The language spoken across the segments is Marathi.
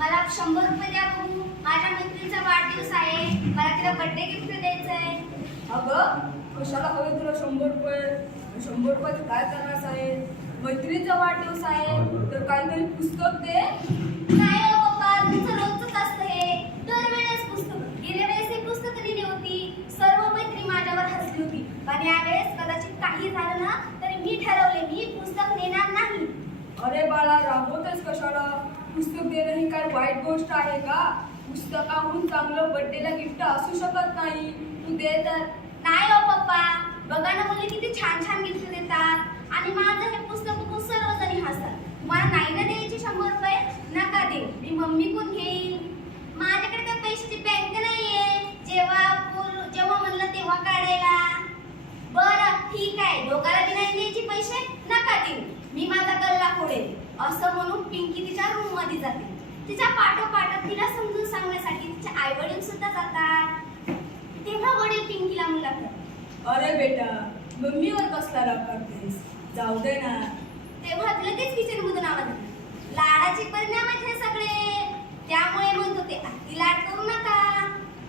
मला 100 रुपये द्या बघू. माझ्या मैत्रिणीचा वाढदिवस आहे, मला तिला बर्थडे गिफ्ट द्यायचं आहे. अगं कशाला हवे तुला 100 रुपये? 100 रुपयाचं काय करणार आहे? मैत्रिणीचा वाढदिवस आहे तर काहीतरी पुस्तक दे. नाही हो पप्पा, तुमचं रोजच असतं हे. दरवेळेस पुस्तक. गेल्या वेळेस एक पुस्तक दिली होती, सर्व मैत्री माझ्यावर हसली होती. पण यावेळेस कदाचित काही झालं ना तरी मी ठरवले मी पुस्तक नेणार नाही. अरे बाळा, रागवतेस कशाला? पुस्तक देणं ही काय वाईट गोष्ट आहे का? पुस्तकाहून चांगलं बर्थडेला गिफ्ट असू शकत नाही. तू दे तर. नाही हो पप्पा, बघा ना मुली किती छान छान गिफ्ट देतात आणि माझं हे पुस्तक बघून सर्वजणी हसतात. तुम्हाला नाही ना द्यायची 100 रुपये? नका देऊ, मी मम्मीकडून घेईन. माझ्याकडे काही पैशाची बँक नाहीये, जेव्हा म्हणलं तेव्हा काढायला. बरं ठीक आहे, दोघाला बी नाही द्यायचे पैसे, नका देऊ, मी माझा गल्ला फोडेल. असं म्हणून पिंकी तिच्या रूम मध्ये जाते. तिच्या पाठोपाठ तिला समजून सांगण्यासाठी तिचे आई वडील सुद्धा जातात. तेव्हा वडील पिंकीला म्हणतात, अरे बेटा, मम्मीवर कसला राग करतेस? जाऊ दे ना. तेव्हा लगेच किचन मधून आवाज येतो, लाडाचे परिणाम आहेत हे सगळे, त्यामुळे म्हणतो ते अति लाड करू नका.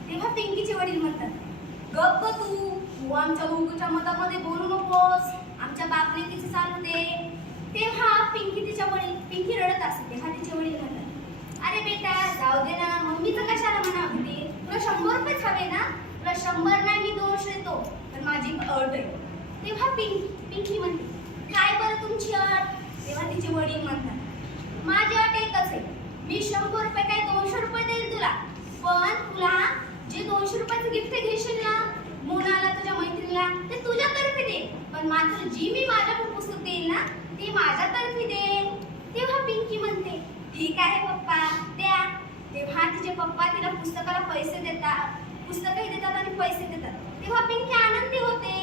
तेव्हा पिंकीचे वडील म्हणतात, गप्प तू आमच्या मुलीच्या मतामध्ये बोलू नकोस, आमच्या बापने तिचे चालू दे. तेव्हा पिंकी रडत असते. तेव्हा तिचे वडील म्हणतात, अरे बेटा जाऊ दे ना, मम्मीचं कशाला म्हणा होते, तुला 100 रुपयेच हवे ना? तुला 100 नाही, मी 200 देतो, पण माझी अट आहे. तेव्हा पिंकी म्हणते, काय बरं तुमची अट? तेव्हा तिचे वडील म्हणतात, माझी अट एकच आहे, मी 100 रुपये काय 200 रुपये देईल तुला, पण तुला जे 200 रुपयाचं गिफ्ट घेशील ना मोनाला, तुझ्या मैत्रिणीला, ते तुझ्यातर्फे दे, पण मात्र जी मी माझ्याकडून पुस्तक देईल ना ती माझ्यातर्फे दे. तेव्हा पिंकी म्हणते, ठीक आहे पप्पा, द्या. तेव्हा तिचे पप्पा तिला पुस्तकाला पैसे देतात, पुस्तकही देतात आणि पैसे देतात. तेव्हा पिंकी आनंदी होते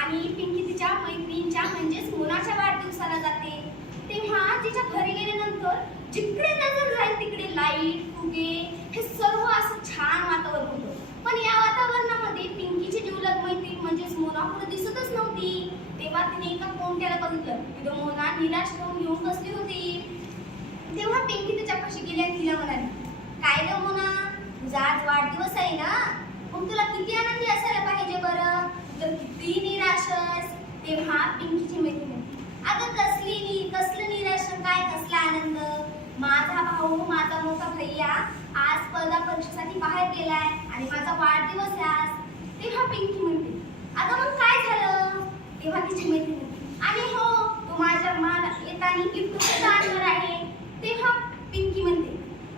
आणि पिंकी तिच्या मैत्रिणीच्या म्हणजेच मोनाच्या वाढदिवसाला जाते. तेव्हा तिच्या घरी गेल्यानंतर जिकडे नजर जाईल तिकडे लाईट, फुगे, हे सर्व असं छान वातावरण होतं. पण या वातावरणामध्ये पिंकीची जिवलग मैत्रीण म्हणजेच मोना पुढे दिसतच नव्हती. तेव्हा तिने एका कोणत्याला बघितलं, तिथं मोना निराश होऊन घेऊन बसली होती. तेव्हा पिंकी तिच्यापाशी गेली आणि तिला म्हणाली, काय ग मोना, तुझा आज वाढदिवस आहे ना, मग तुला किती आनंदी असायला पाहिजे बरं, तर किती निराशस. तेव्हा पिंकीची मैत्रीण म्हणते, अगं कसलं निराश, काय कसला आनंद, माझा भाऊ, माझा मोठा भैया आज स्पर्धा परीक्षेसाठी बाहेर गेलाय आणि माझा वाढदिवस आहे आज. तेव्हा पिंकी म्हणते, अगं मग काय झालं? तेव्हा तिची मैत्रीण म्हणते, आणि हो, तू माझ्या मला येताना गिफ्ट सुद्धा आणणार आहे. तेव्हा पिंकी म्हणते,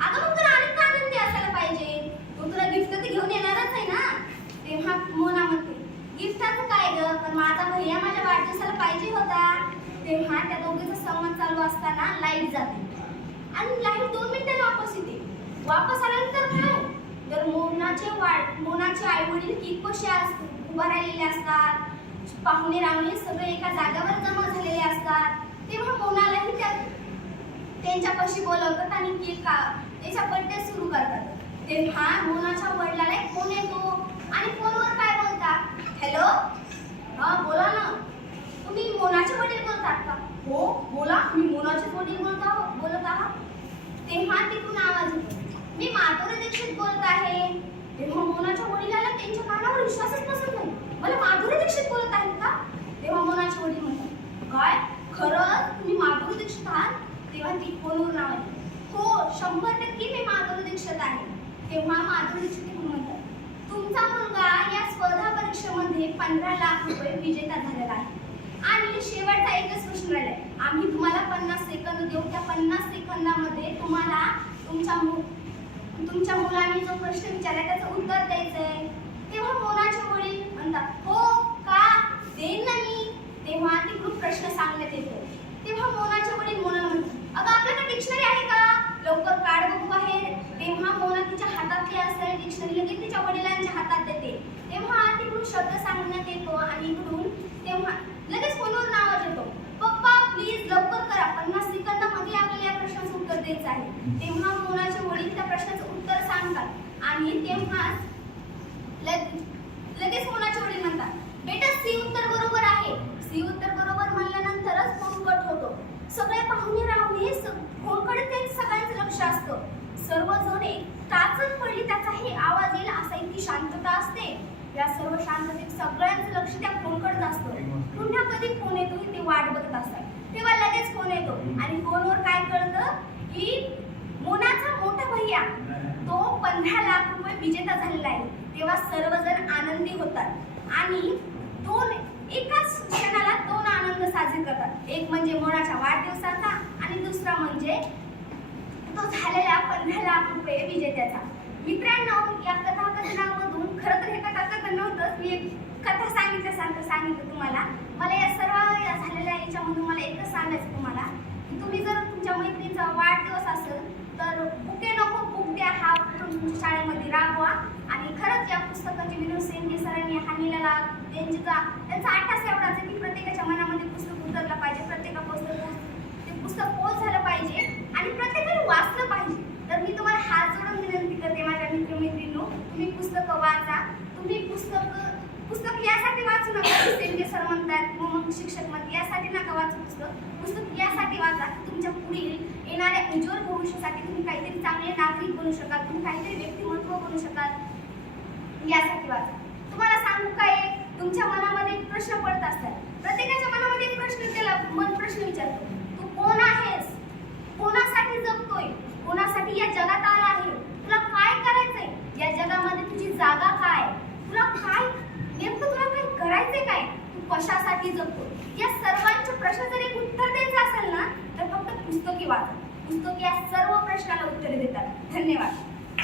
अगं मग तुला आणखी आनंदी असायला पाहिजे, तू तुला गिफ्ट तर घेऊन येणारच आहे ना. तेव्हा मोना म्हणते, गिफ्टाचं काय ग, पण माझा भैया माझ्या वाढदिवसाला पाहिजे होता. तेव्हा त्या दोघीचा संवाद चालू असताना लाईट जाते आणि लाईट 2 मिनिटांनी वापस येते. वापस आल्यानंतर काय, तर मोनाचे आई वडील कितपशी उभा राहिलेले असतात, पाहुणे रावणे सगळे एका जागेवर जमा झालेले असतात. तेव्हा मोनालाही त्यांच्यापाशी बोलवतात आणि केक त्याचा बर्थडे सुरू करतात. तेव्हा मोनाच्या वडिलाला एक फोन येतो आणि फोनवर काय बोलतात, हॅलो, हा बोला ना, तुम्ही मोनाचे वडील बोलतात का? हो बोला, मी मोनाचे वडील बोलत आहात. तेव्हा तिकडून आवाज येतो, मी माधुरी दीक्षित बोलत आहे. तेव्हा मोनाच्या वडिलाला त्यांच्या कानावर विश्वासच बसत नाही, मला माधुरी दीक्षित बोलत आहेत का? तेव्हा मोनाचे वडील म्हणतात, काय खरंच तुम्ही माधुरी दीक्षित आहात? तेव्हा ती फोनवर आली, हो 100% मी माधुरी दीक्षित आहे. तेव्हा माधुरी दीक्षित म्हणतात, तुमचा मुलगा या स्पर्धा परीक्षेमध्ये 15 लाख रुपये विजेता झालेला आहे आणि शेवटचा एकच प्रश्न राहिलाय, आम्ही तुम्हाला 50 सेकंद देऊ, त्या 50 सेकंदामध्ये तुम्हाला तुमच्या मुलाने जो प्रश्न विचारलाय त्याचं उत्तर द्यायचंय. तेव्हा मोनाचे वडील म्हणतात, हो का, देईन ना मी. तेव्हा तिकडून प्रश्न सांगण्यात येतो. तेव्हा मोनाचे वडील मोनाला म्हणतात, अगं आपल्याकडे डिक्शनरी आहे का, लवकर काढ बघू बाहेर. तेव्हा मोना तिच्या हातातली असलेली डिक्शनरी लगेच तिच्या वडिलांच्या हातात देते. तेव्हा तिकडून शब्द सांगण्यात येतो आणि इकडून तेव्हा लगेच फोनवर आवाज येतो, पप्पा प्लीज लवकर करा, 50 सेकंदामध्ये आपल्याला या प्रश्नाचं उत्तर द्यायचं आहे. तेव्हा मोनाचे वडील त्या प्रश्नाचं उत्तर सांगतात आणि तेव्हाच लगेच मोनाचे वडील म्हणतात, बेटा सी उत्तर बरोबर आहे. सी उत्तर बरोबर म्हणल्यानंतरच फोन कट होतो. सगळे पाहुणे रावणे फोनकडे ते सगळ्यांचं लक्ष असतं. शांतता असते, या सर्व शांततेत सगळ्यांचं लक्ष त्या फोनकडेच असतं. पुन्हा कधी फोन येतो ते वाट बघत असतात. तेव्हा लगेच फोन येतो आणि फोनवर काय कळतं की मोनाचा मोठा भैया तो 15 लाख रुपये विजेता झालेला आहे. तेव्हा सर्वजण आनंदी होतात आणि एकाच क्षणाला दोन आनंद साजरे करतात. एक म्हणजे मोनाच्या वाढदिवसाचा आणि दुसरा म्हणजे तो झालेल्या 15 लाख रुपये विजेत्याचा. मित्रांनो, या कथाकथनामधून खरं तर हे कथाकथन नव्हतंच, मी एक कथा सांगितल्यासारखं सांगितलं तुम्हाला. मला या सर्व झालेल्या याच्यामधून मला एकच सांगायचं तुम्हाला की तुम्ही जर तुमच्या मैत्रिणीचा वाढदिवस असेल तर बुके नको बुक द्या हा तुमच्या शाळेमध्ये राबवा. आणि खरंच या पुस्तकाची विनोद सेंडे सरांनी हा लिहिलेला त्यांचा आठास एवढाच आहे की प्रत्येकाच्या मनामध्ये पुस्तक उतरलं पाहिजे, प्रत्येकापासून ते पुस्तक पोच झालं पाहिजे आणि प्रत्येकाने वाचलं पाहिजे. तर मी तुम्हाला हात जोडून विनंती करते माझ्या मित्रमैत्रिणींनो, तुम्ही पुस्तकं वाचा. तुम्ही पुस्तक यासाठी वाचू नका सेंडे सर म्हणतात किंवा मग शिक्षक म्हणतात यासाठी नका वाचू. पुस्तक यासाठी वाचा की तुमच्या पुढील येणाऱ्या उज्ज्वल भविष्यासाठी तुम्ही काहीतरी चांगले नागरिक बनू शकाल, तुम्ही काहीतरी व्यक्तिमत्व बनू शकाल, यासाठी वाचा. तुम्हाला सांगू काय, तुमच्या मनामध्ये प्रश्न पडत असतात. प्रत्येकाच्या मनामध्ये एक प्रश्न विचारतो, तू कोण आहेस, कोणासाठी जगतोय, कोणासाठी या जगात आला आहे, तुला काय करायचंय, या जगामध्ये तुझी जागा काय, तुला काय करायचंय, काय तू कशासाठी जगतो. या सर्वांच्या प्रश्न जर एक उत्तर द्यायचं असेल ना तर फक्त पुस्तकी वाचा. पुस्तक या सर्व प्रश्नाला उत्तरे देतात. धन्यवाद.